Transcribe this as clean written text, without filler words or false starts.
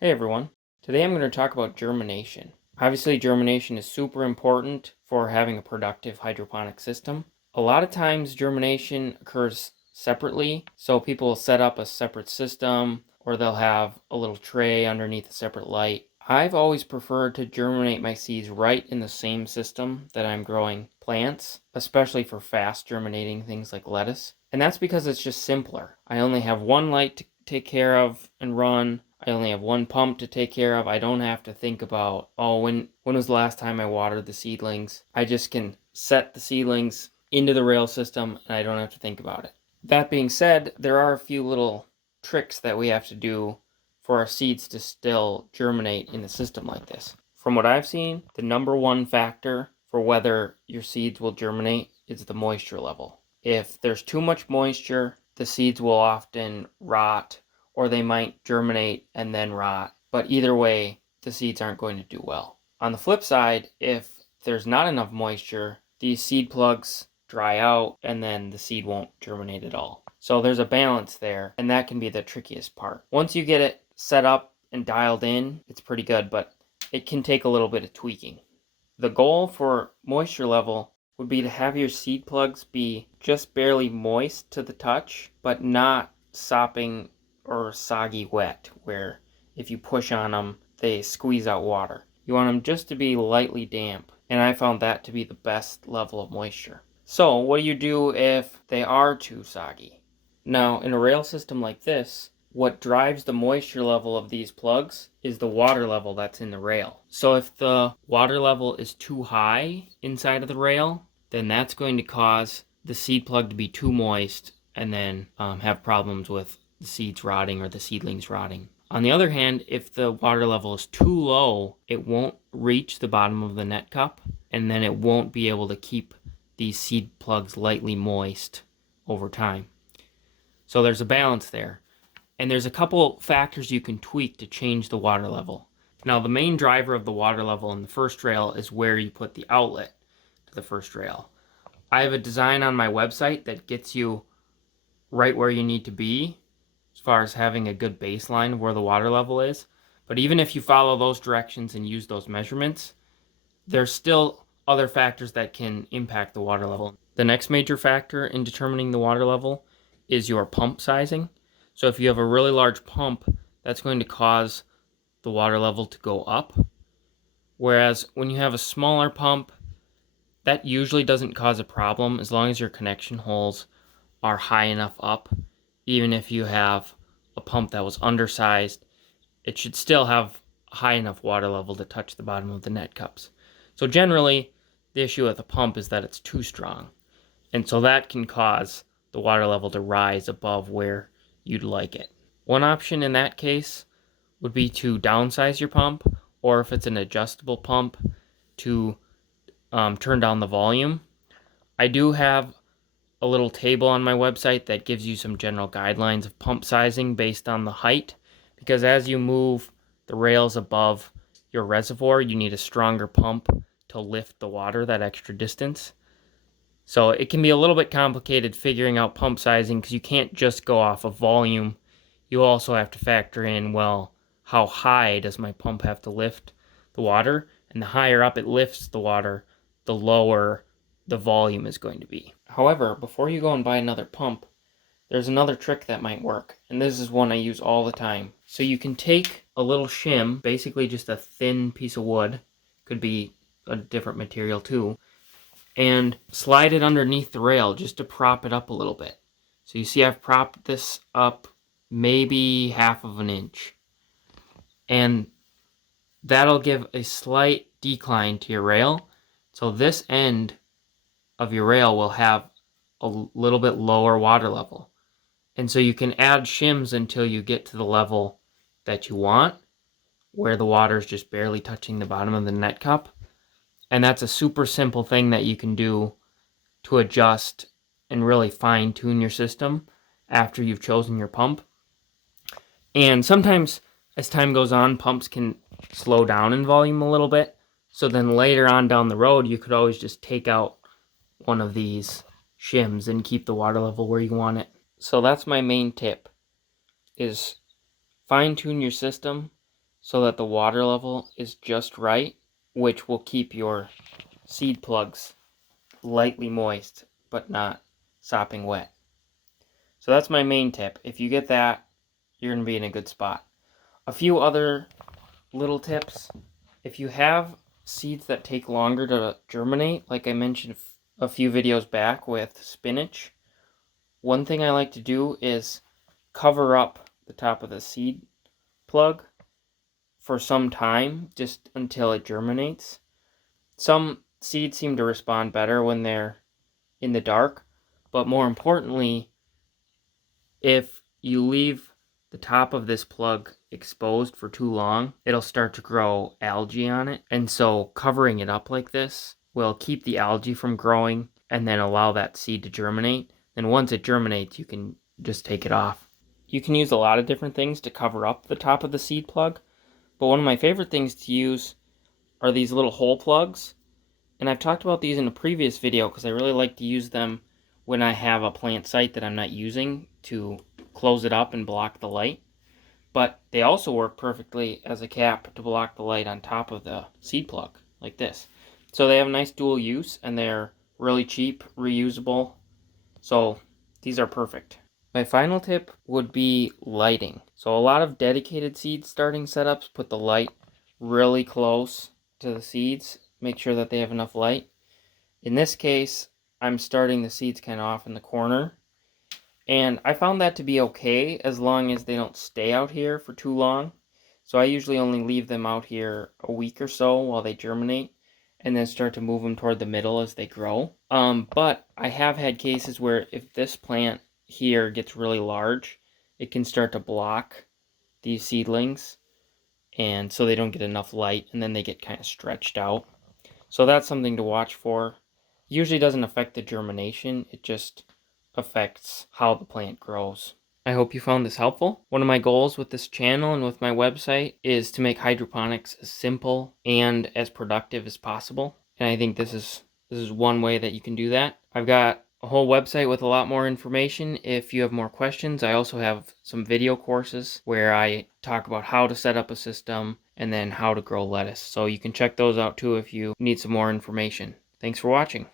Hey everyone, today I'm going to talk about germination. Obviously, germination is super important for having a productive hydroponic system. A lot of times, germination occurs separately, so people will set up a separate system or they'll have a little tray underneath a separate light. I've always preferred to germinate my seeds right in the same system that I'm growing plants, especially for fast germinating things like lettuce. And that's because it's just simpler. I only have one light to take care of and run. I only have one pump to take care of. I don't have to think about, oh, when was the last time I watered the seedlings? I just can set the seedlings into the rail system and I don't have to think about it. That being said, there are a few little tricks that we have to do for our seeds to still germinate in a system like this. From what I've seen, the number one factor for whether your seeds will germinate is the moisture level. If there's too much moisture, the seeds will often rot, or they might germinate and then rot. But either way, the seeds aren't going to do well. On the flip side, if there's not enough moisture, these seed plugs dry out and then the seed won't germinate at all. So there's a balance there, and that can be the trickiest part. Once you get it set up and dialed in, it's pretty good, but it can take a little bit of tweaking. The goal for moisture level would be to have your seed plugs be just barely moist to the touch, but not sopping or soggy wet, where if you push on them, they squeeze out water. You want them just to be lightly damp, and I found that to be the best level of moisture. So what do you do if they are too soggy? Now, in a rail system like this, what drives the moisture level of these plugs is the water level that's in the rail. So if the water level is too high inside of the rail, then that's going to cause the seed plug to be too moist and then have problems with the seeds rotting or the seedlings rotting. On the other hand, if the water level is too low, it won't reach the bottom of the net cup, and then it won't be able to keep these seed plugs lightly moist over time. So there's a balance there. And there's a couple factors you can tweak to change the water level. Now, the main driver of the water level in the first rail is where you put the outlet to the first rail. I have a design on my website that gets you right where you need to be as far as having a good baseline of where the water level is. But even if you follow those directions and use those measurements, there's still other factors that can impact the water level. The next major factor in determining the water level is your pump sizing. So if you have a really large pump, that's going to cause the water level to go up. Whereas when you have a smaller pump, that usually doesn't cause a problem as long as your connection holes are high enough up. Even if you have a pump that was undersized, it should still have a high enough water level to touch the bottom of the net cups. So generally, the issue with a pump is that it's too strong. And so that can cause the water level to rise above where you'd like it. One option in that case would be to downsize your pump, or if it's an adjustable pump, to turn down the volume. I do have a little table on my website that gives you some general guidelines of pump sizing based on the height, because as you move the rails above your reservoir, you need a stronger pump to lift the water that extra distance. So it can be a little bit complicated figuring out pump sizing because you can't just go off of volume. You also have to factor in, well, how high does my pump have to lift the water? And the higher up it lifts the water, the lower the volume is going to be. However, before you go and buy another pump, there's another trick that might work, and this is one I use all the time. So you can take a little shim, basically just a thin piece of wood, could be a different material too, and slide it underneath the rail just to prop it up a little bit. So you see I've propped this up maybe half of an inch. And that'll give a slight decline to your rail. So this end of your rail will have a little bit lower water level. And so you can add shims until you get to the level that you want, where the water is just barely touching the bottom of the net cup. And that's a super simple thing that you can do to adjust and really fine tune your system after you've chosen your pump. And sometimes as time goes on, pumps can slow down in volume a little bit. So then later on down the road, you could always just take out one of these shims and keep the water level where you want it. So that's my main tip, is fine tune your system so that the water level is just right, which will keep your seed plugs lightly moist but not sopping wet. So that's my main tip. If you get that, you're going to be in a good spot. A few other little tips. If you have seeds that take longer to germinate, like I mentioned a few videos back with spinach, one thing I like to do is cover up the top of the seed plug for some time, just until it germinates. Some seeds seem to respond better when they're in the dark, but more importantly, if you leave the top of this plug exposed for too long, it'll start to grow algae on it. And so covering it up like this will keep the algae from growing and then allow that seed to germinate. And once it germinates, you can just take it off. You can use a lot of different things to cover up the top of the seed plug, but one of my favorite things to use are these little hole plugs. And I've talked about these in a previous video because I really like to use them when I have a plant site that I'm not using to close it up and block the light. But they also work perfectly as a cap to block the light on top of the seed plug, like this. So they have a nice dual use and they're really cheap, reusable. So these are perfect. My final tip would be lighting. So a lot of dedicated seed starting setups put the light really close to the seeds, make sure that they have enough light. In this case, I'm starting the seeds kind of off in the corner, and I found that to be okay as long as they don't stay out here for too long. So I usually only leave them out here a week or so while they germinate, and then start to move them toward the middle as they grow. But I have had cases where if this plant here gets really large, it can start to block these seedlings, and so they don't get enough light, and then they get kind of stretched out. So that's something to watch for. Usually doesn't affect the germination, it just affects how the plant grows. I hope you found this helpful. One of my goals with this channel and with my website is to make hydroponics as simple and as productive as possible. And I think this is one way that you can do that. I've got a whole website with a lot more information if you have more questions. I also have some video courses where I talk about how to set up a system and then how to grow lettuce. So you can check those out too if you need some more information. Thanks for watching.